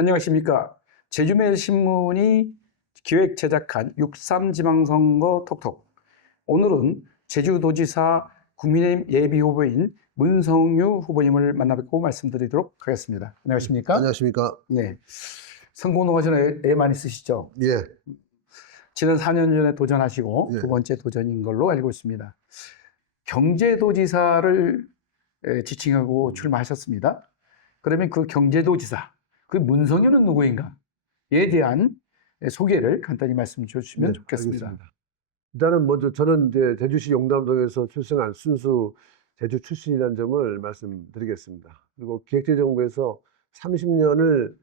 안녕하십니까. 제주매일신문이 기획 제작한 6.3 지방선거 톡톡. 오늘은 제주도지사 국민의힘 예비후보인 문성유 후보님을 만나뵙고 말씀드리도록 하겠습니다. 안녕하십니까? 안녕하십니까. 네. 선거 운동화 전에 애 많이 쓰시죠? 예, 지난 4년 전에 도전하시고 예. 두 번째 도전인 걸로 알고 있습니다. 경제도지사를 지칭하고 출마하셨습니다. 그러면 그 경제도지사, 그 문성유는 누구인가? 에 대한 소개를 간단히 말씀해 주시면 네, 좋겠습니다. 알겠습니다. 일단은 먼저 저는 이제 제주시 용담동에서 출생한 순수 제주 출신이라는 점을 말씀드리겠습니다. 그리고 기획재정부에서 30년을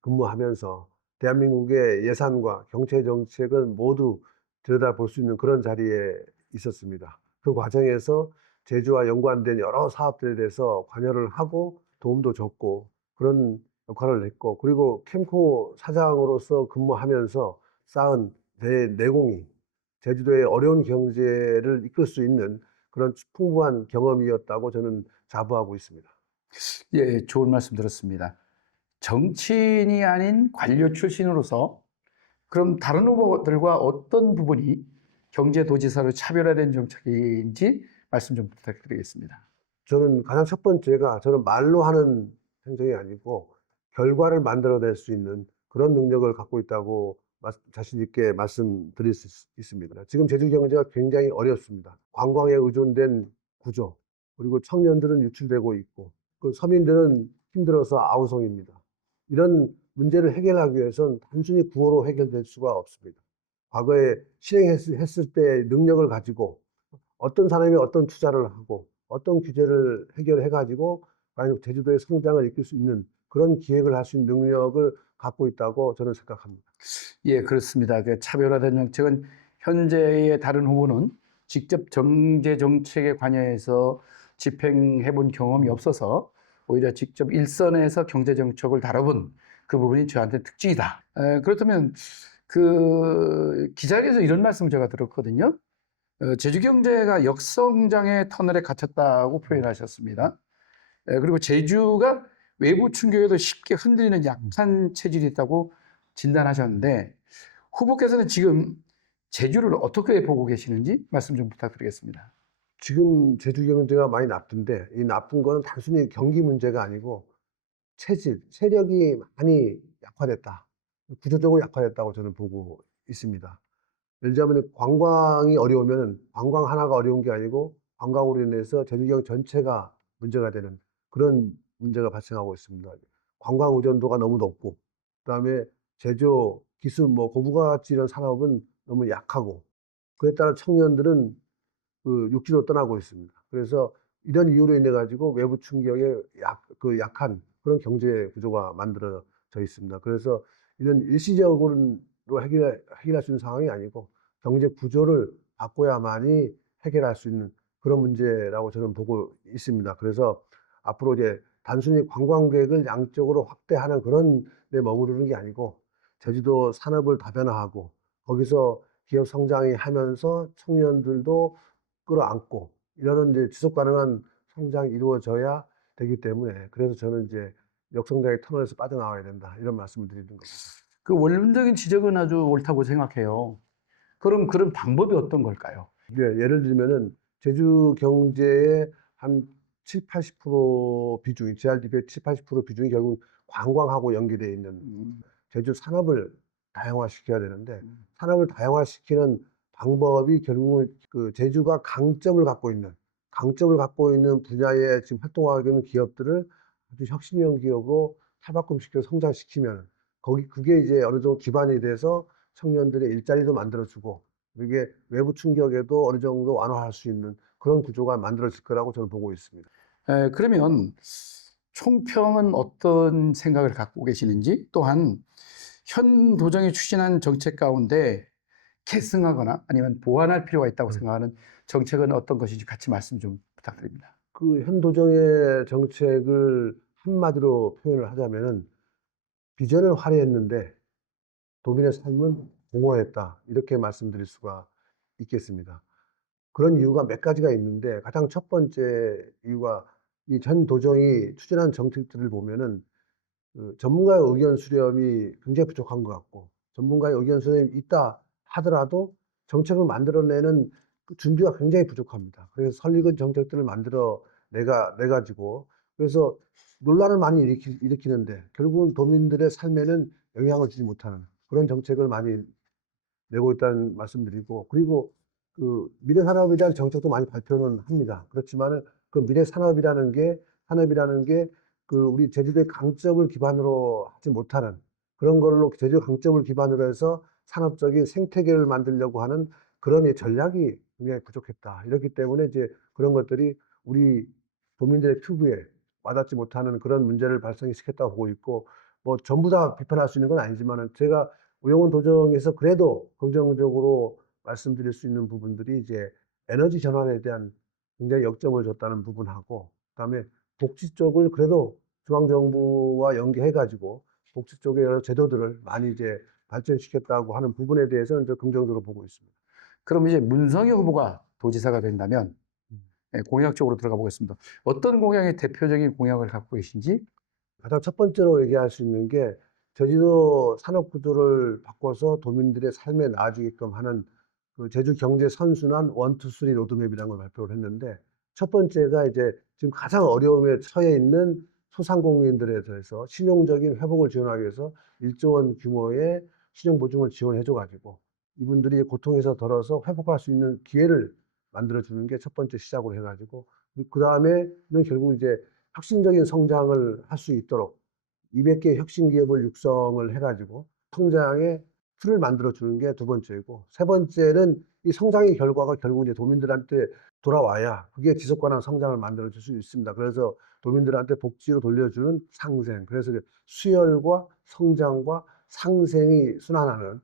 근무하면서 대한민국의 예산과 경제 정책을 모두 들여다볼 수 있는 그런 자리에 있었습니다. 그 과정에서 제주와 연관된 여러 사업들에 대해서 관여를 하고 도움도 줬고 그런 역할을 했고, 그리고 캠코 사장으로서 근무하면서 쌓은 내공이 제주도의 어려운 경제를 이끌 수 있는 그런 풍부한 경험이었다고 저는 자부하고 있습니다. 예, 좋은 말씀 들었습니다. 정치인이 아닌 관료 출신으로서 그럼 다른 후보들과 어떤 부분이 경제도지사로 차별화된 정책인지 말씀 좀 부탁드리겠습니다. 저는 가장 첫 번째가, 저는 말로 하는 행정이 아니고 결과를 만들어낼 수 있는 그런 능력을 갖고 있다고 자신 있게 말씀드릴 수 있습니다. 지금 제주 경제가 굉장히 어렵습니다. 관광에 의존된 구조, 그리고 청년들은 유출되고 있고 그 서민들은 힘들어서 아우성입니다. 이런 문제를 해결하기 위해서는 단순히 구호로 해결될 수가 없습니다. 과거에 실행했을 때 능력을 가지고 어떤 사람이 어떤 투자를 하고 어떤 규제를 해결해 가지고 과연 제주도의 성장을 이끌 수 있는 그런 기획을 할 수 있는 능력을 갖고 있다고 저는 생각합니다. 예, 그렇습니다. 그 차별화된 정책은 현재의 다른 후보는 직접 경제 정책에 관여해서 집행해 본 경험이 없어서 오히려 직접 일선에서 경제 정책을 다뤄본 그 부분이 저한테 특징이다. 그렇다면 그 기자회견에서 이런 말씀을 제가 들었거든요. 제주 경제가 역성장의 터널에 갇혔다고 표현하셨습니다. 그리고 제주가 외부 충격에도 쉽게 흔들리는 약한 체질이 있다고 진단하셨는데 후보께서는 지금 제주를 어떻게 보고 계시는지 말씀 좀 부탁드리겠습니다. 지금 제주 경제가 많이 나쁜데, 이 나쁜 거는 단순히 경기 문제가 아니고 체질, 세력이 많이 약화됐다. 구조적으로 약화됐다고 저는 보고 있습니다. 예를 들자면 관광이 어려우면 관광 하나가 어려운 게 아니고 관광으로 인해서 제주경 전체가 문제가 되는 그런 문제가 발생하고 있습니다. 관광 의존도가 너무 높고, 그다음에 제조, 기술, 고부가가치 이런 산업은 너무 약하고, 그에 따라 청년들은 그 육지로 떠나고 있습니다. 그래서 이런 이유로 인해 가지고 외부 충격에 약한 그런 경제 구조가 만들어져 있습니다. 그래서 이런 일시적으로 해결할 수 있는 상황이 아니고 경제 구조를 바꿔야만이 해결할 수 있는 그런 문제라고 저는 보고 있습니다. 그래서 앞으로 이제 단순히 관광객을 양적으로 확대하는 그런 데 머무르는 게 아니고 제주도 산업을 다변화하고 거기서 기업 성장이 하면서 청년들도 끌어안고 이러는 이제 지속 가능한 성장이 이루어져야 되기 때문에, 그래서 저는 이제 역성장의 터널에서 빠져나와야 된다, 이런 말씀을 드리는 겁니다. 그 원론적인 지적은 아주 옳다고 생각해요. 그럼 그런 방법이 어떤 걸까요? 예, 예를 들면은 제주 경제의 한 70~80% 비중이, GRDP의 70~80% 비중이 결국 관광하고 연계되어 있는 음, 제주 산업을 다양화시켜야 되는데, 음, 산업을 다양화시키는 방법이 결국은 그 제주가 강점을 갖고 있는 분야에 지금 활동하고 있는 기업들을 아주 혁신형 기업으로 탈바꿈시켜 성장시키면 그게 이제 어느 정도 기반이 돼서 청년들의 일자리도 만들어주고, 이게 외부 충격에도 어느 정도 완화할 수 있는 그런 구조가 만들어질 거라고 저는 보고 있습니다. 그러면 총평은 어떤 생각을 갖고 계시는지 또한 현 도정이 추진한 정책 가운데 계승하거나 아니면 보완할 필요가 있다고 생각하는 정책은 어떤 것인지 같이 말씀 좀 부탁드립니다. 그 현 도정의 정책을 한마디로 표현을 하자면은 비전을 화려했는데 도민의 삶은 공허했다, 이렇게 말씀드릴 수가 있겠습니다. 그런 이유가 몇 가지가 있는데, 가장 첫 번째 이유가 이 전 도정이 추진한 정책들을 보면은 전문가의 의견 수렴이 굉장히 부족한 것 같고, 전문가의 의견 수렴이 있다 하더라도 정책을 만들어내는 그 준비가 굉장히 부족합니다. 그래서 설익은 정책들을 만들어 내 가지고, 그래서 논란을 많이 일으키는데 결국은 도민들의 삶에는 영향을 주지 못하는 그런 정책을 많이 내고 있다는 말씀드리고, 그리고 미래 산업에 대한 정책도 많이 발표는 합니다. 그렇지만은 그 미래 산업이라는 게 우리 제주도의 강점을 기반으로 하지 못하는, 그런 걸로 제주 강점을 기반으로 해서 산업적인 생태계를 만들려고 하는 그런 전략이 굉장히 부족했다. 이렇기 때문에 이제 그런 것들이 우리 도민들의 피부에 와닿지 못하는 그런 문제를 발생시켰다고 보고 있고, 뭐 전부 다 비판할 수 있는 건 아니지만은 제가 우영훈 도정에서 그래도 긍정적으로 말씀드릴 수 있는 부분들이 이제 에너지 전환에 대한 굉장히 역점을 줬다는 부분하고, 그다음에 복지 쪽을 그래도 중앙정부와 연계해 가지고 복지 쪽의 여러 제도들을 많이 이제 발전시켰다고 하는 부분에 대해서는 저 긍정적으로 보고 있습니다. 그럼 이제 문성희 후보가 도지사가 된다면 음. 공약 쪽으로 들어가 보겠습니다. 어떤 공약이 대표적인 공약을 갖고 계신지? 가장 첫 번째로 얘기할 수 있는 게 제주도 산업 구조를 바꿔서 도민들의 삶에 나아지게끔 하는 제주 경제 선순환 1, 2, 3 로드맵이라는 걸 발표를 했는데, 첫 번째가 이제 지금 가장 어려움에 처해 있는 소상공인들에 대해서 신용적인 회복을 지원하기 위해서 1조 원 규모의 신용 보증을 지원해 줘 가지고 이분들이 고통에서 덜어서 회복할 수 있는 기회를 만들어 주는 게 첫 번째 시작으로 해 가지고, 그다음에는 결국 이제 혁신적인 성장을 할 수 있도록 200개 혁신 기업을 육성을 해 가지고 성장의 틀을 만들어 주는 게 두 번째이고, 세 번째는 이 성장의 결과가 결국 이제 도민들한테 돌아와야 그게 지속 가능한 성장을 만들어 줄 수 있습니다. 그래서 도민들한테 복지로 돌려주는 상생. 그래서 이제 수혈과 성장과 상생이 순환하는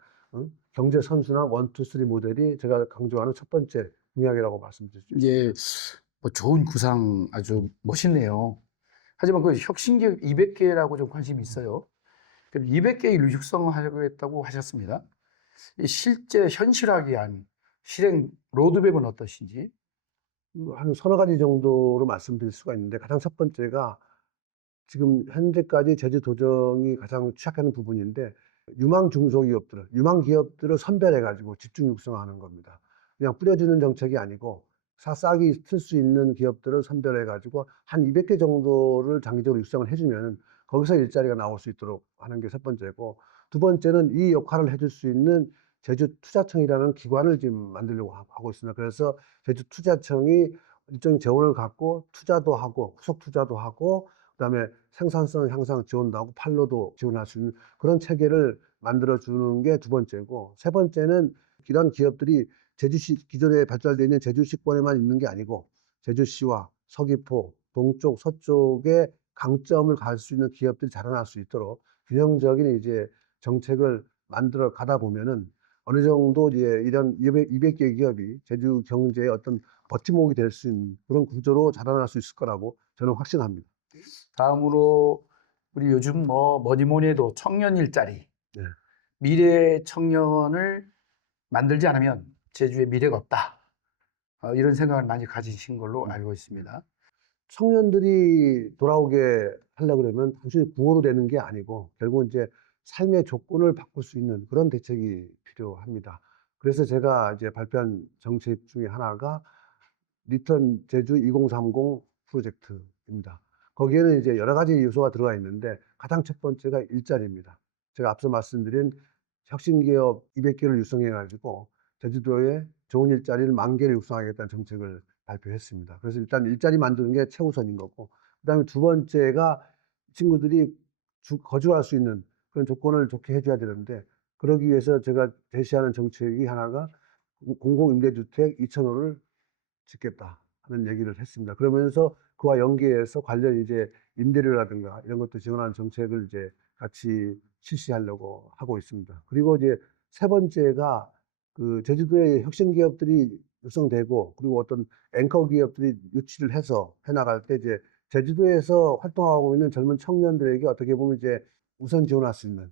경제 선순환 1, 2, 3 모델이 제가 강조하는 첫 번째 공약이라고 말씀드릴 수 있습니다. 예, 뭐 좋은 구상 아주 멋있네요. 하지만 그 혁신기업 200개라고 좀 관심이 있어요. 그럼 200개의 육성하겠다고 하셨습니다. 이 실제 현실화하기 위한 실행 로드맵은 어떠신지? 한 서너 가지 정도로 말씀드릴 수가 있는데, 가장 첫 번째가 지금 현재까지 제주도정이 가장 취약하는 부분인데, 유망 기업들을 선별해 가지고 집중 육성하는 겁니다. 그냥 뿌려주는 정책이 아니고 싹이 틀 수 있는 기업들을 선별해 가지고 한 200개 정도를 장기적으로 육성을 해 주면은 거기서 일자리가 나올 수 있도록 하는 게 첫 번째고, 두 번째는 이 역할을 해줄 수 있는 제주투자청이라는 기관을 지금 만들려고 하고 있습니다. 그래서 제주투자청이 일정의 재원을 갖고 투자도 하고 후속 투자도 하고, 그다음에 생산성 향상 지원도 하고 판로도 지원할 수 있는 그런 체계를 만들어 주는 게 두 번째고, 세 번째는 이런 기업들이 제주시 기존에 발달되어 있는 제주시권에만 있는 게 아니고 제주시와 서귀포, 동쪽, 서쪽에 강점을 가질 수 있는 기업들이 자라날 수 있도록 균형적인 이제 정책을 만들어 가다 보면은 어느 정도 이제 이런 200개 기업이 제주 경제의 어떤 버팀목이 될 수 있는 그런 구조로 자라날 수 있을 거라고 저는 확신합니다. 다음으로 우리 요즘 뭐니 뭐니 해도 청년 일자리, 네. 미래 청년을 만들지 않으면 제주에 미래가 없다. 이런 생각을 많이 가지신 걸로 알고 있습니다. 청년들이 돌아오게 하려고 그러면 단순히 구호로 되는 게 아니고 결국은 이제 삶의 조건을 바꿀 수 있는 그런 대책이 필요합니다. 그래서 제가 이제 발표한 정책 중에 하나가 리턴 제주 2030 프로젝트입니다. 거기에는 이제 여러 가지 요소가 들어가 있는데 가장 첫 번째가 일자리입니다. 제가 앞서 말씀드린 혁신기업 200개를 육성해 가지고 제주도에 좋은 일자리를 10,000개를 육성하겠다는 정책을 발표했습니다. 그래서 일단 일자리 만드는 게 최우선인 거고, 그다음에 두 번째가 친구들이 거주할 수 있는 그런 조건을 좋게 해 줘야 되는데, 그러기 위해서 제가 제시하는 정책이 하나가 공공임대주택 2,000호를 짓겠다 하는 얘기를 했습니다. 그러면서 그와 연계해서 관련 이제 임대료라든가 이런 것도 지원하는 정책을 이제 같이 실시하려고 하고 있습니다. 그리고 이제 세 번째가 제주도에 혁신 기업들이 육성되고 그리고 어떤 앵커 기업들이 유치를 해서 해 나갈 때 이제 제주도에서 활동하고 있는 젊은 청년들에게 어떻게 보면 이제 우선 지원할 수 있는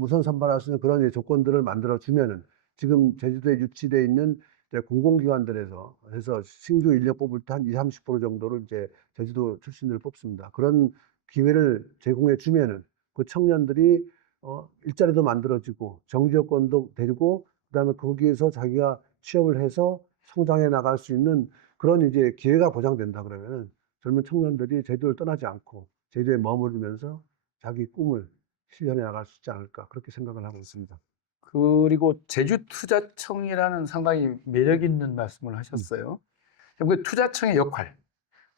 우선 선발할 수 있는 그런 이제 조건들을 만들어 주면은, 지금 제주도에 유치되어 있는 이제 공공기관들에서 해서 신규 인력 뽑을 때 한 20-30% 정도를 이제 제주도 출신들을 뽑습니다. 그런 기회를 제공해 주면은 그 청년들이 일자리도 만들어지고 정지 여건도 되고 그다음에 거기에서 자기가 취업을 해서 성장해 나갈 수 있는 그런 이제 기회가 보장된다 그러면은 젊은 청년들이 제주도를 떠나지 않고 제주도에 머무르면서 자기 꿈을 실현해 나갈 수 있지 않을까 그렇게 생각을 하고 있습니다. 그리고 제주투자청이라는 상당히 매력 있는 말씀을 음. 하셨어요. 그럼 그 투자청의 역할,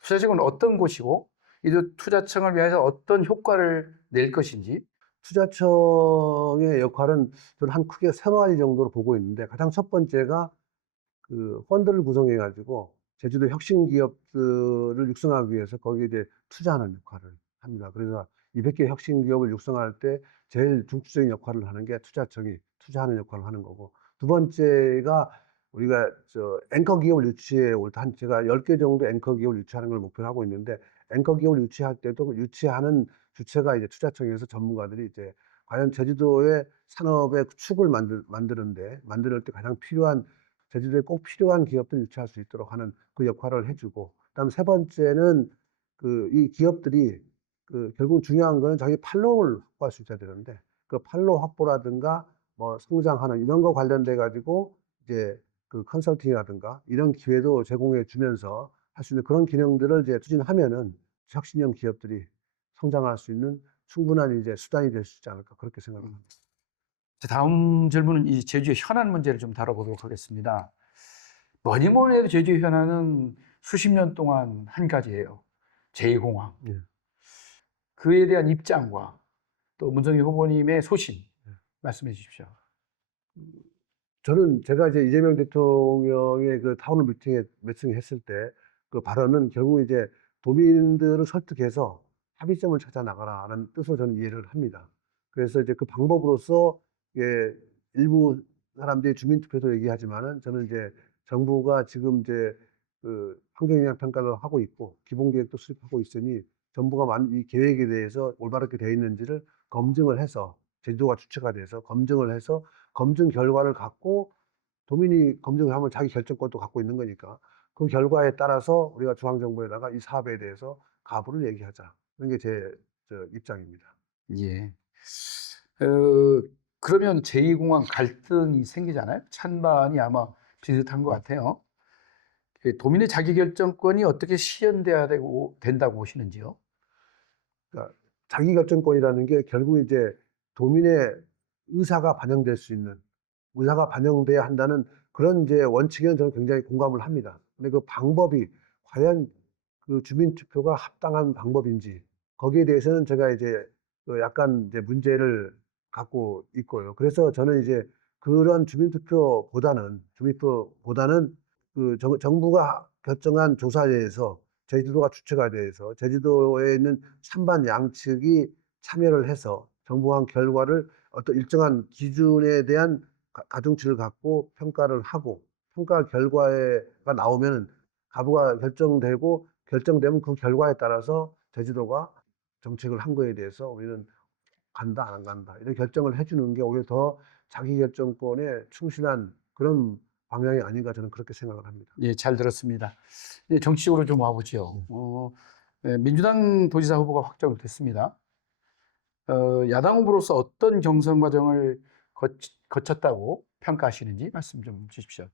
투자청은 어떤 곳이고 이 투자청을 위해서 어떤 효과를 낼 것인지. 투자청의 역할은 저는 한 크게 세 가지 정도로 보고 있는데 가장 첫 번째가 그 펀드를 구성해 가지고 제주도 혁신 기업들을 육성하기 위해서 거기에 이제 투자하는 역할을 합니다. 그래서 200개 혁신 기업을 육성할 때 제일 중추적인 역할을 하는 게 투자청이 투자하는 역할을 하는 거고 두 번째가 우리가 앵커 기업을 유치해 올 때 한 제가 10개 정도 앵커 기업을 유치하는 걸 목표로 하고 있는데 앵커 기업을 유치할 때도 그 유치하는 주체가 이제 투자청에서 전문가들이 이제 과연 제주도의 산업의 축을 만들 때 가장 필요한 제주도에 꼭 필요한 기업들을 유치할 수 있도록 하는 그 역할을 해 주고 그다음에 세 번째는 이 기업들이 결국 중요한 거는 자기 판로를 확보할 수 있어야 되는데 그 판로 확보라든가 뭐 성장하는 이런 거 관련돼 가지고 이제 컨설팅이라든가 이런 기회도 제공해 주면서 할 수 있는 그런 기능들을 이제 추진하면은 혁신형 기업들이 성장할 수 있는 충분한 이제 수단이 될 수 있지 않을까 그렇게 생각을 합니다. 자, 다음 질문은 이 제주의 현안 문제를 좀 다뤄보도록 하겠습니다. 뭐니 뭐니 해도 제주의 현안은 수십 년 동안 한 가지예요. 제2공항. 예. 그에 대한 입장과 또 문성희 후보님의 소신 말씀해 주십시오. 저는 제가 이제 이재명 대통령의 그 타운홀 미팅에 메싱했을 때 그 발언은 결국 이제 도민들을 설득해서 합의점을 찾아 나가라는 뜻으로 저는 이해를 합니다. 그래서 이제 그 방법으로서 예 일부 사람들이 주민투표도 얘기하지만은 저는 이제 정부가 지금 이제 환경영향 평가도 하고 있고 기본계획도 수립하고 있으니 정부가 이 계획에 대해서 올바르게 되어 있는지를 검증을 해서 제주도가 주체가 돼서 검증을 해서 검증 결과를 갖고 도민이 검증을 하면 자기 결정권도 갖고 있는 거니까 그 결과에 따라서 우리가 중앙정부에다가 이 사업에 대해서 가부를 얘기하자. 그런 게 제 입장입니다. 예. 그러면 제2공항 갈등이 생기잖아요. 찬반이 아마 비슷한 것 같아요. 도민의 자기결정권이 어떻게 실현돼야 된다고 보시는지요? 그러니까 자기결정권이라는 게 결국 이제 도민의 의사가 반영될 수 있는 의사가 반영돼야 한다는 그런 이제 원칙에는 저는 굉장히 공감을 합니다. 근데 그 방법이 과연 그 주민 투표가 합당한 방법인지 거기에 대해서는 제가 이제 약간 이제 문제를 갖고 있고요. 그래서 저는 이제 그런 주민투표보다는 정부가 결정한 조사에 대해서 제주도가 주체가 돼서 제주도에 있는 찬반 양측이 참여를 해서 정부가 한 결과를 어떤 일정한 기준에 대한 가중치를 갖고 평가를 하고 평가 결과가 나오면은 가부가 결정되면 그 결과에 따라서 제주도가 정책을 한 거에 대해서 우리는 간다 안 간다 이런 결정을 해 주는 게 오히려 더 자기결정권에 충실한 그런 방향이 아닌가 저는 그렇게 생각을 합니다. 예, 잘 들었습니다. 이제 정치적으로 좀 와보죠. 네. 민주당 도지사 후보가 확정됐습니다. 야당 후보로서 어떤 경선 과정을 거쳤다고 평가하시는지 말씀 좀 주십시오.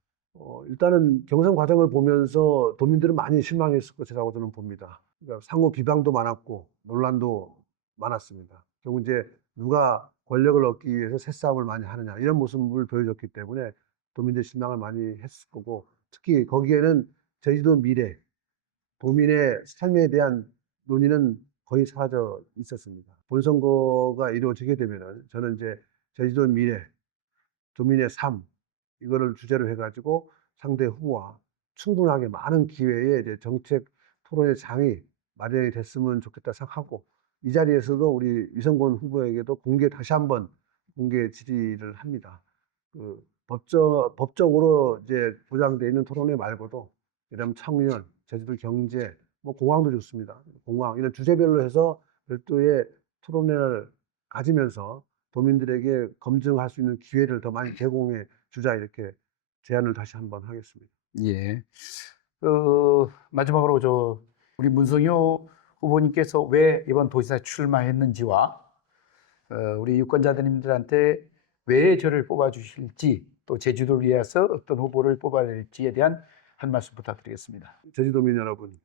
일단은 경선 과정을 보면서 도민들은 많이 실망했을 것이라고 저는 봅니다. 그러니까 상호 비방도 많았고 논란도 많았습니다. 결국 이제 누가 권력을 얻기 위해서 새싸움을 많이 하느냐 이런 모습을 보여줬기 때문에 도민들 실망을 많이 했을 거고 특히 거기에는 제주도 미래, 도민의 삶에 대한 논의는 거의 사라져 있었습니다. 본선거가 이루어지게 되면은 저는 이제 제주도 미래, 도민의 삶 이거를 주제로 해 가지고 상대 후보와 충분하게 많은 기회의 이제 정책 토론의 장이 마련이 됐으면 좋겠다 생각하고 이 자리에서도 우리 유승권 후보에게도 다시 한번 공개 질의를 합니다. 법적으로 이제 보장되어 있는 토론회 말고도 예를 들면 청년, 제주도 경제, 뭐 공항도 좋습니다. 공항 이런 주제별로 해서 별도의 토론회를 가지면서 도민들에게 검증할 수 있는 기회를 더 많이 제공해 주자 이렇게 제안을 다시 한번 하겠습니다. 예. 마지막으로 우리 문성효 후보님께서 왜 이번 도지사에 출마했는지와 우리 유권자님들한테 왜 저를 뽑아주실지, 또 제주도를 위해서 어떤 후보를 뽑아야 될지에 대한 한 말씀 부탁드리겠습니다. 제주도민 여러분,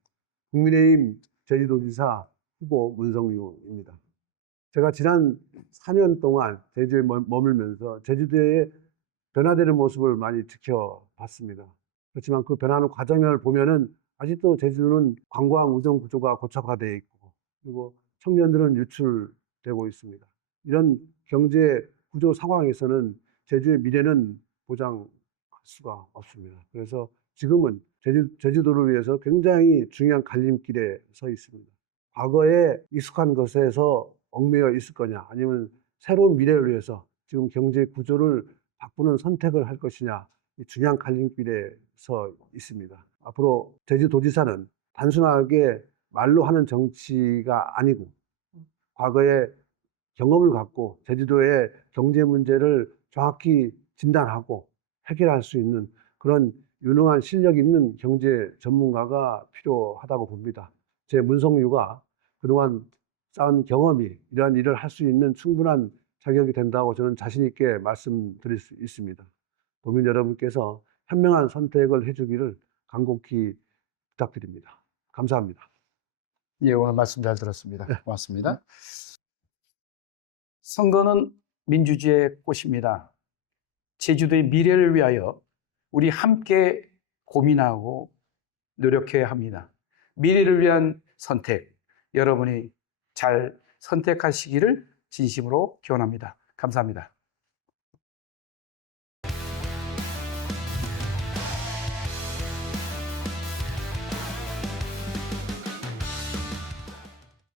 국민의힘 제주도지사 후보 문성유입니다. 제가 지난 4년 동안 제주에 머물면서 제주도의 변화되는 모습을 많이 지켜봤습니다. 그렇지만 그 변화하는 과정을 보면은 아직도 제주는 관광 우정 구조가 고착화되어 있고, 그리고 청년들은 유출되고 있습니다. 이런 경제 구조 상황에서는 제주의 미래는 보장할 수가 없습니다. 그래서 지금은 제주도를 위해서 굉장히 중요한 갈림길에 서 있습니다. 과거에 익숙한 것에서 얽매여 있을 거냐, 아니면 새로운 미래를 위해서 지금 경제 구조를 바꾸는 선택을 할 것이냐, 이 중요한 갈림길에 서 있습니다. 앞으로 제주도지사는 단순하게 말로 하는 정치가 아니고, 과거에 경험을 갖고 제주도의 경제 문제를 정확히 진단하고 해결할 수 있는 그런 유능한 실력 있는 경제 전문가가 필요하다고 봅니다. 제 문성유가 그동안 쌓은 경험이 이러한 일을 할 수 있는 충분한 자격이 된다고 저는 자신 있게 말씀드릴 수 있습니다. 도민 여러분께서 현명한 선택을 해주기를 간곡히 부탁드립니다. 감사합니다. 예, 오늘 말씀 잘 들었습니다. 고맙습니다. 선거는 민주주의의 꽃입니다. 제주도의 미래를 위하여 우리 함께 고민하고 노력해야 합니다. 미래를 위한 선택, 여러분이 잘 선택하시기를 진심으로 기원합니다. 감사합니다.